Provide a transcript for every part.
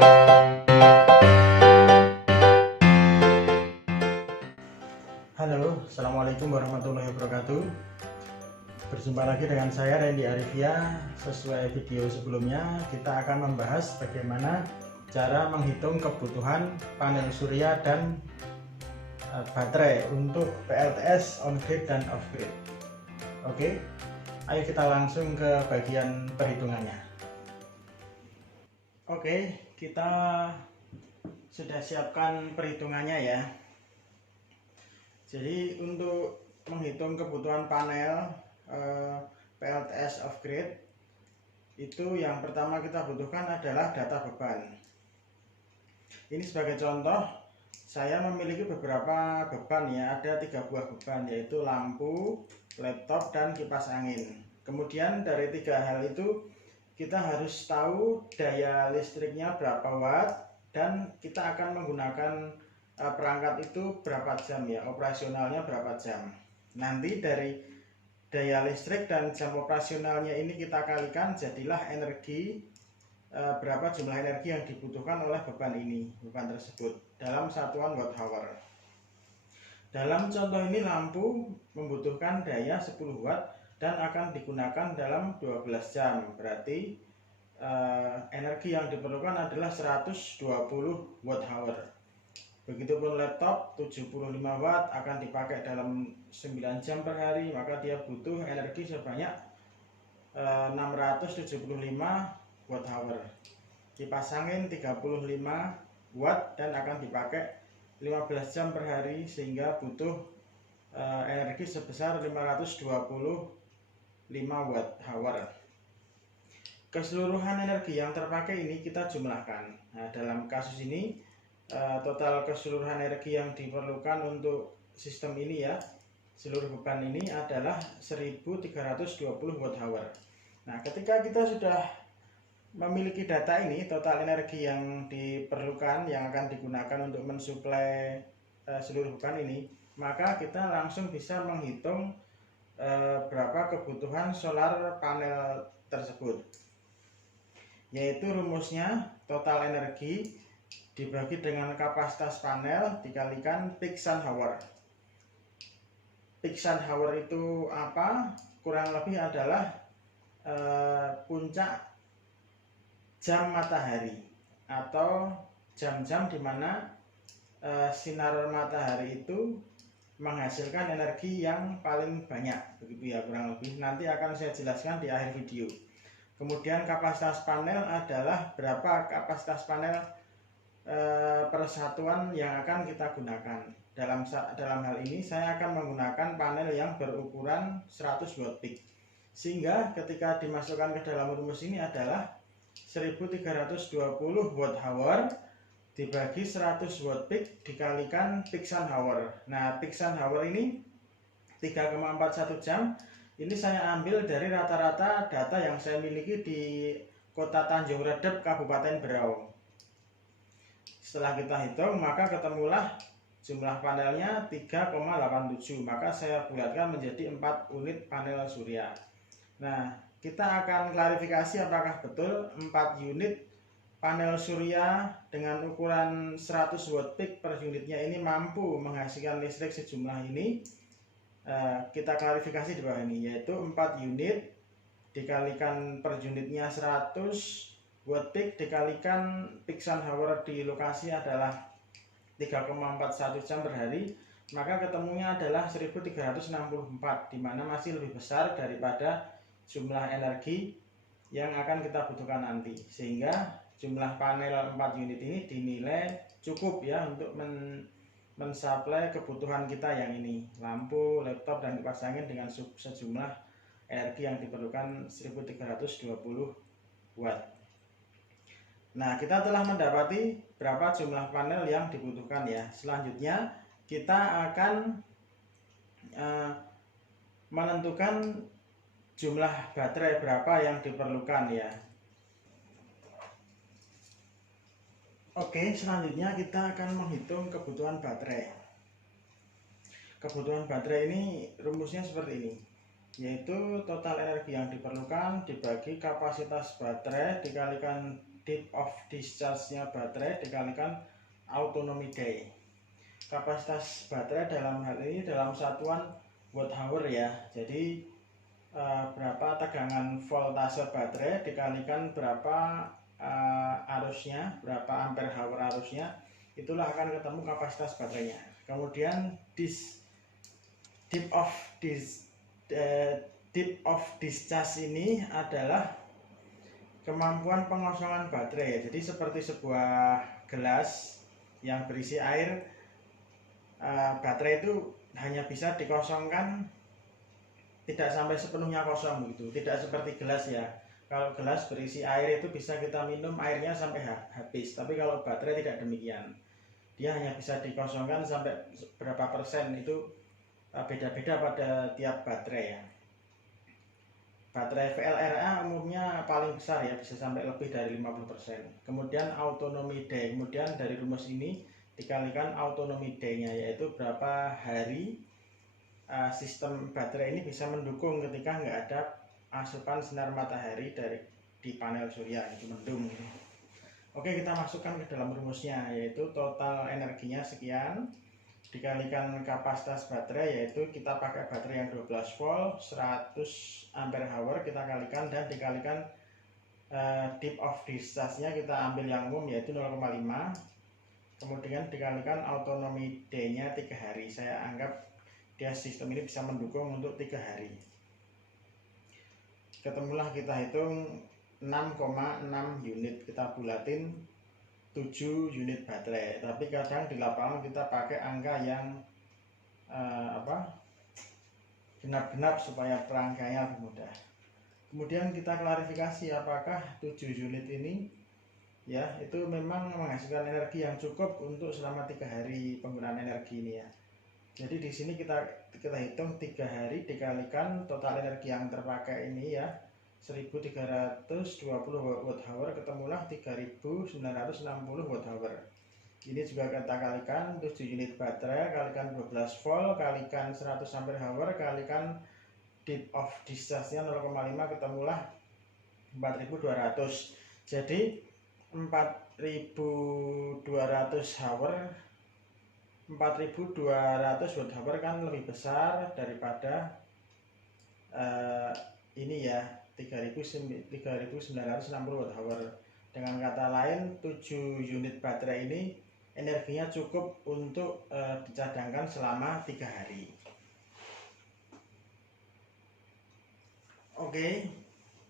Halo, Assalamualaikum warahmatullahi wabarakatuh. Berjumpa lagi dengan saya Randy Arifia. Sesuai video sebelumnya, kita akan membahas bagaimana cara menghitung kebutuhan panel surya dan baterai untuk PLTS on grid dan off grid. Oke, ayo kita langsung ke bagian perhitungannya. Oke, kita sudah siapkan perhitungannya ya. Jadi untuk menghitung kebutuhan panel PLTS off grid, itu yang pertama kita butuhkan adalah data beban. Ini sebagai contoh, saya memiliki beberapa beban ya, ada 3 buah beban, yaitu lampu, laptop, dan kipas angin. Kemudian dari 3 hal itu kita harus tahu daya listriknya berapa watt, dan kita akan menggunakan perangkat itu berapa jam ya, operasionalnya berapa jam. Nanti dari daya listrik dan jam operasionalnya ini kita kalikan, jadilah energi, berapa jumlah energi yang dibutuhkan oleh beban tersebut dalam satuan watt hour. Dalam contoh ini lampu membutuhkan daya 10 watt dan akan digunakan dalam 12 jam, berarti energi yang diperlukan adalah 120 watt hour. Begitupun laptop 75 watt akan dipakai dalam 9 jam per hari, maka dia butuh energi sebanyak 675 watt hour. Kipas angin 35 watt dan akan dipakai 15 jam per hari, sehingga butuh energi sebesar 525 watt hour. Keseluruhan energi yang terpakai ini kita jumlahkan. Nah, dalam kasus ini total keseluruhan energi yang diperlukan untuk sistem ini ya, seluruh beban ini adalah 1320 watt hour. Nah, ketika kita sudah memiliki data ini, total energi yang diperlukan yang akan digunakan untuk mensuplai seluruh beban ini, maka kita langsung bisa menghitung berapa kebutuhan solar panel tersebut, yaitu rumusnya total energi dibagi dengan kapasitas panel dikalikan peak sun hour. Peak sun hour itu apa? Kurang lebih adalah puncak jam matahari atau jam-jam di mana sinar matahari itu menghasilkan energi yang paling banyak, begitu ya kurang lebih. Nanti akan saya jelaskan di akhir video. Kemudian kapasitas panel adalah berapa kapasitas panel persatuan yang akan kita gunakan. Dalam hal ini saya akan menggunakan panel yang berukuran 100 watt peak, sehingga ketika dimasukkan ke dalam rumus ini adalah 1320 watt hour dibagi 100 watt peak dikalikan peak sun hour. Nah, peak sun hour ini 3,41 jam. Ini saya ambil dari rata-rata data yang saya miliki di Kota Tanjung Redep, Kabupaten Berau. Setelah kita hitung, maka ketemulah jumlah panelnya 3,87, maka saya bulatkan menjadi 4 unit panel surya. Nah, kita akan klarifikasi apakah betul 4 unit panel surya dengan ukuran 100 watt peak per unitnya ini mampu menghasilkan listrik sejumlah ini. Kita klarifikasi di bawah ini, yaitu 4 unit dikalikan per unitnya 100 watt peak dikalikan peak sun hour di lokasi adalah 3,41 jam per hari, maka ketemunya adalah 1364, di mana masih lebih besar daripada jumlah energi yang akan kita butuhkan nanti, sehingga jumlah panel 4 unit ini dinilai cukup ya untuk mensuplai kebutuhan kita yang ini, lampu, laptop, dan kipas angin dengan sejumlah energi yang diperlukan 1320 watt. Nah, kita telah mendapati berapa jumlah panel yang dibutuhkan ya. Selanjutnya kita akan menentukan jumlah baterai berapa yang diperlukan ya. Oke, selanjutnya kita akan menghitung kebutuhan baterai. Kebutuhan baterai ini rumusnya seperti ini, yaitu total energi yang diperlukan dibagi kapasitas baterai dikalikan D depth of discharge-nya baterai dikalikan autonomy day. Kapasitas baterai dalam hal ini dalam satuan watt hour ya. Jadi berapa tegangan voltase baterai dikalikan berapa arusnya, berapa ampere hour arusnya, itulah akan ketemu kapasitas baterainya. Kemudian depth of discharge ini adalah kemampuan pengosongan baterai. Jadi seperti sebuah gelas yang berisi air, baterai itu hanya bisa dikosongkan tidak sampai sepenuhnya kosong begitu. Tidak seperti gelas ya. Kalau gelas berisi air itu bisa kita minum airnya sampai habis. Tapi kalau baterai tidak demikian. Dia hanya bisa dikosongkan sampai berapa persen, itu beda-beda pada tiap baterai ya. Baterai VLRA umumnya paling besar ya, bisa sampai lebih dari 50%. Kemudian autonomy day, kemudian dari rumus ini dikalikan autonomy day-nya, yaitu berapa hari sistem baterai ini bisa mendukung ketika nggak ada asupan sinar matahari di panel surya, itu mendung. Oke, kita masukkan ke dalam rumusnya, yaitu total energinya sekian dikalikan kapasitas baterai, yaitu kita pakai baterai yang 12 volt 100 ampere hour, kita kalikan dan dikalikan depth of discharge-nya kita ambil yang umum yaitu 0,5, kemudian dikalikan autonomy day-nya 3 hari. Saya anggap dia sistem ini bisa mendukung untuk 3 hari. Ketemulah, kita hitung 6,6 unit, kita bulatin 7 unit baterai. Tapi kadang di lapangan kita pakai angka yang genap-genap supaya perangkaiannya lebih mudah. Kemudian kita klarifikasi apakah 7 unit ini ya itu memang menghasilkan energi yang cukup untuk selama 3 hari penggunaan energi ini ya. Jadi di sini kita hitung 3 hari dikalikan total energi yang terpakai ini ya 1320 watt hour, ketemulah 3960 watt hour. Ini juga kita kalikan 7 unit baterai kalikan 12 volt kalikan 100 ampere hour kalikan depth of discharge-nya 0,5, ketemulah 4200. Jadi 4200 hour, 4200 watt hour kan lebih besar daripada ini ya 3960 watt hour. Dengan kata lain 7 unit baterai ini energinya cukup untuk dicadangkan selama 3 hari. Oke,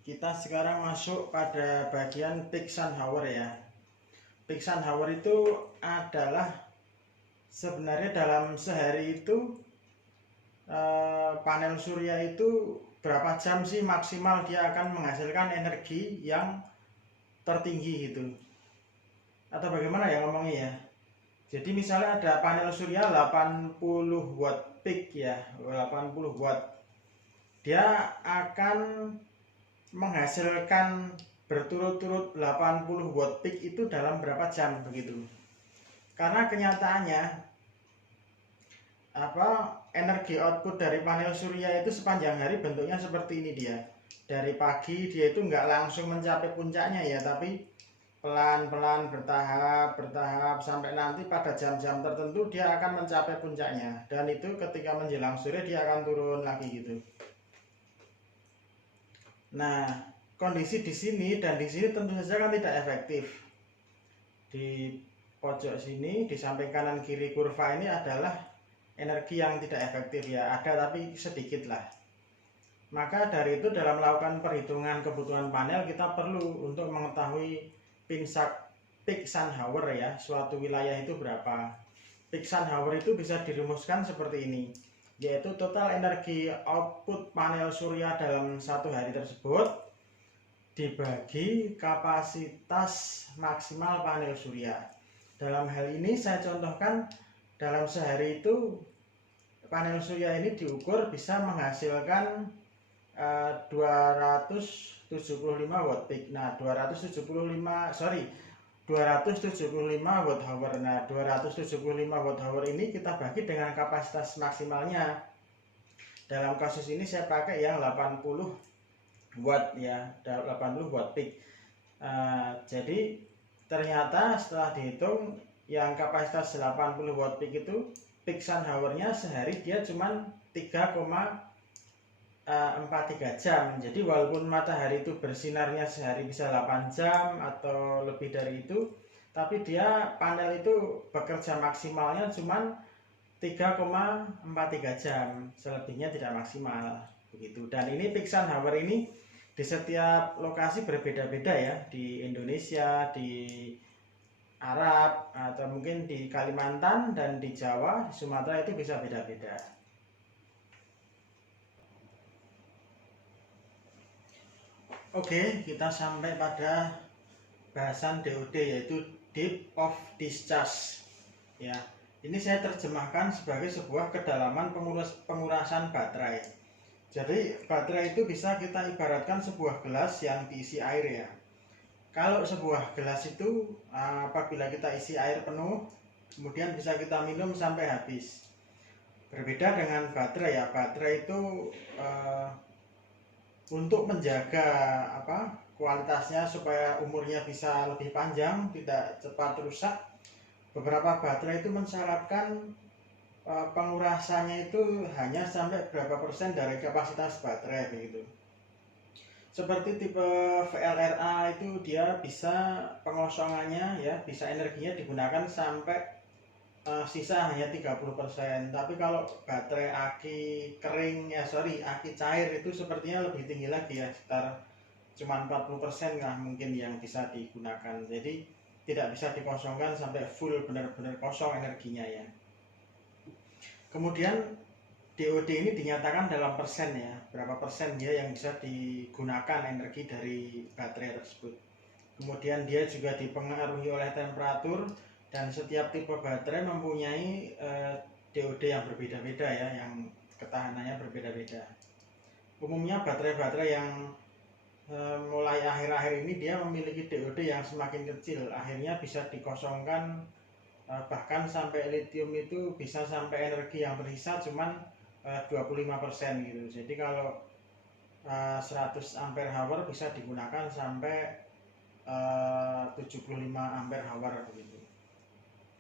kita sekarang masuk pada bagian peak sun hour ya. Peak sun hour itu adalah sebenarnya dalam sehari itu panel surya itu berapa jam sih maksimal dia akan menghasilkan energi yang tertinggi gitu, atau bagaimana ya ngomongnya ya. Jadi misalnya ada panel surya 80 watt peak ya, 80 watt, dia akan menghasilkan berturut-turut 80 watt peak itu dalam berapa jam begitu. Karena kenyataannya energi output dari panel surya itu sepanjang hari bentuknya seperti ini dia. Dari pagi dia itu nggak langsung mencapai puncaknya ya, tapi pelan-pelan bertahap sampai nanti pada jam-jam tertentu dia akan mencapai puncaknya, dan itu ketika menjelang sore dia akan turun lagi gitu. Nah, kondisi di sini dan di sini tentu saja kan tidak efektif. Di pojok sini di samping kanan kiri kurva ini adalah energi yang tidak efektif ya, ada tapi sedikit lah. Maka dari itu dalam melakukan perhitungan kebutuhan panel kita perlu untuk mengetahui peak sun hour ya, suatu wilayah itu berapa. Peak sun hour itu bisa dirumuskan seperti ini, yaitu total energi output panel surya dalam satu hari tersebut dibagi kapasitas maksimal panel surya. Dalam hal ini saya contohkan, dalam sehari itu panel surya ini diukur bisa menghasilkan 275 watt peak. Nah 275 watt hour. Nah 275 watt hour ini kita bagi dengan kapasitas maksimalnya. Dalam kasus ini saya pakai yang 80 watt ya, 80 watt peak. Jadi ternyata setelah dihitung yang kapasitas 80 watt peak itu peak sun hour-nya sehari dia cuma 3,43 jam. Jadi walaupun matahari itu bersinarnya sehari bisa 8 jam atau lebih dari itu, tapi dia panel itu bekerja maksimalnya cuma 3,43 jam, selebihnya tidak maksimal begitu. Dan ini peak sun hour ini di setiap lokasi berbeda-beda ya, di Indonesia, di Arab, atau mungkin di Kalimantan dan di Jawa, di Sumatera itu bisa beda-beda. Oke, kita sampai pada bahasan DOD, yaitu depth of discharge. Ya, ini saya terjemahkan sebagai sebuah kedalaman pengurasan baterai. Jadi baterai itu bisa kita ibaratkan sebuah gelas yang diisi air ya. Kalau sebuah gelas itu apabila kita isi air penuh, kemudian bisa kita minum sampai habis. Berbeda dengan baterai ya, baterai itu untuk menjaga kualitasnya supaya umurnya bisa lebih panjang, tidak cepat rusak. Beberapa baterai itu mensyaratkan pengurasannya itu hanya sampai berapa persen dari kapasitas baterai begitu. Seperti tipe VLRA itu dia bisa pengosongannya ya, bisa energinya digunakan sampai sisa hanya 30%. Tapi kalau baterai aki cair itu sepertinya lebih tinggi lagi ya, sekitar cuma 40% lah mungkin yang bisa digunakan. Jadi tidak bisa dikosongkan sampai full, benar-benar kosong energinya ya. Kemudian DOD ini dinyatakan dalam persen ya, berapa persen dia yang bisa digunakan energi dari baterai tersebut. Kemudian dia juga dipengaruhi oleh temperatur, dan setiap tipe baterai mempunyai DOD yang berbeda-beda ya, yang ketahanannya berbeda-beda. Umumnya baterai-baterai yang mulai akhir-akhir ini dia memiliki DOD yang semakin kecil, akhirnya bisa dikosongkan, bahkan sampai lithium itu bisa sampai energi yang tersisa cuman 25% gitu. Jadi kalau 100 ampere hour bisa digunakan sampai 75 ampere hour begitu.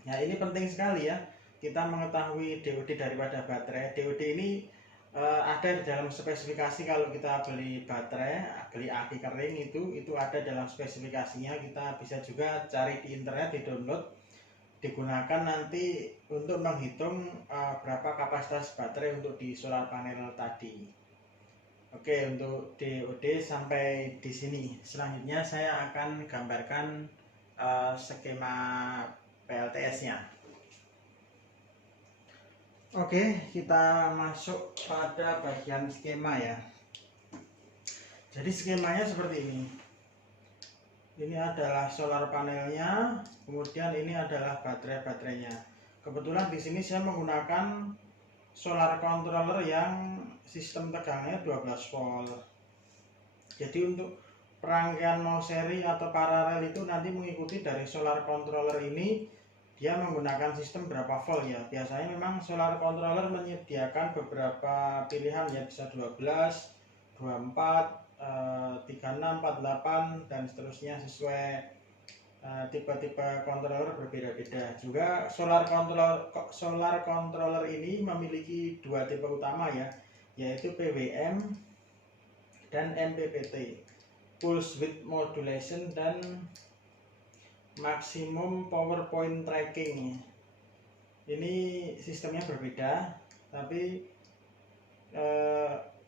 Nah, ini penting sekali ya, kita mengetahui DOD daripada baterai. DOD ini ada di dalam spesifikasi. Kalau kita beli baterai, beli aki kering itu ada dalam spesifikasinya. Kita bisa juga cari di internet, di download, digunakan nanti untuk menghitung berapa kapasitas baterai untuk di solar panel tadi. Oke, untuk DOD sampai di sini. Selanjutnya saya akan gambarkan skema PLTS-nya. Oke, kita masuk pada bagian skema ya. Jadi skemanya seperti ini. Ini adalah solar panelnya, kemudian ini adalah baterainya. Kebetulan di sini saya menggunakan solar controller yang sistem tegangnya 12 volt. Jadi untuk perangkaian mau seri atau paralel itu nanti mengikuti dari solar controller ini, dia menggunakan sistem berapa volt ya. Biasanya memang solar controller menyediakan beberapa pilihan ya, bisa 12, 24, 36, 48 dan seterusnya sesuai tipe-tipe controller berbeda-beda. Juga solar controller ini memiliki dua tipe utama ya, yaitu PWM dan MPPT, pulse width modulation dan maximum power point tracking. Ini sistemnya berbeda, tapi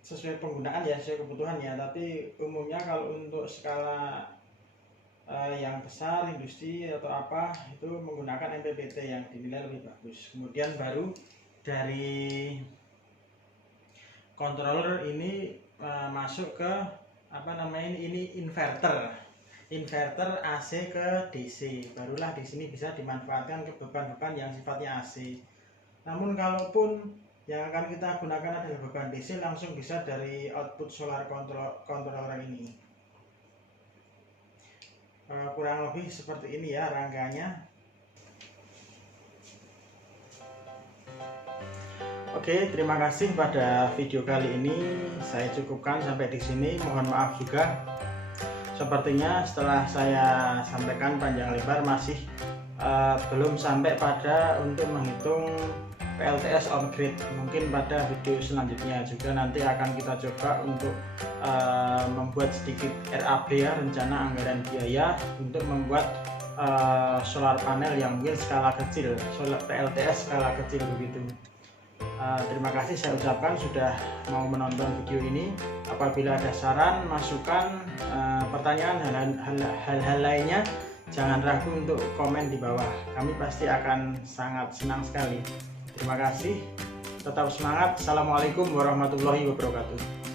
sesuai penggunaan ya, sesuai kebutuhan ya. Tapi umumnya kalau untuk skala yang besar, industri atau apa, itu menggunakan MPPT yang dinilai lebih bagus. Kemudian baru dari controller ini masuk ke ini inverter AC ke DC. Barulah di sini bisa dimanfaatkan ke beban-beban yang sifatnya AC. Namun kalaupun yang akan kita gunakan adalah beban DC, langsung bisa dari output solar controller ini. Kurang lebih seperti ini ya rangkaiannya. Oke, terima kasih pada video kali ini. Saya cukupkan sampai di sini. Mohon maaf juga sepertinya setelah saya sampaikan panjang lebar masih belum sampai pada untuk menghitung PLTS on grid. Mungkin pada video selanjutnya juga nanti akan kita coba untuk membuat sedikit RAB ya, rencana anggaran biaya untuk membuat solar panel yang mungkin skala kecil, solar PLTS skala kecil begitu. Terima kasih saya ucapkan sudah mau menonton video ini. Apabila ada saran, masukan, pertanyaan, hal-hal lainnya, jangan ragu untuk komen di bawah. Kami pasti akan sangat senang sekali. Terima kasih, tetap semangat. Assalamualaikum warahmatullahi wabarakatuh.